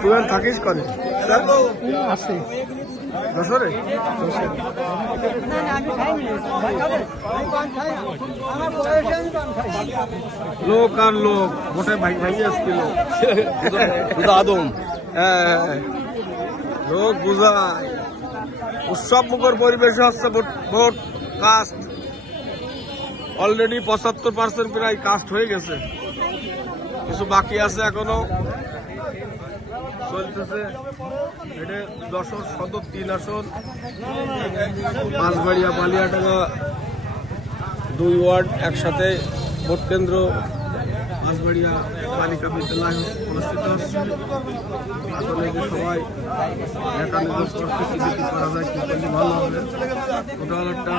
তুই থাকিস করে আছে যশোরে লোক আর লোক ভোটে ভাই ভাই আসছিল আদম লোক বুঝায় উৎসব মুখর পরিবেশে হচ্ছে ভোট কাস্ট অলরেডি 75% প্রায় কাস্ট হয়ে গেছে, কিছু বাকি আছে এখনো চলতেছে। এটা যশোর সদর 3 আসন, মাছবাড়িয়া বালিয়াডাঙ্গা 2 ওয়ার্ড একসাথে ভোট কেন্দ্র মাছবাড়িয়া বালিকা বিদ্যালয় অনুষ্ঠিত হচ্ছে। আসলে যে সবাই নেতা নির্দেশ করছে কি যদি করা যায় কি করলে ভালো হবে। ওটা হলো একটা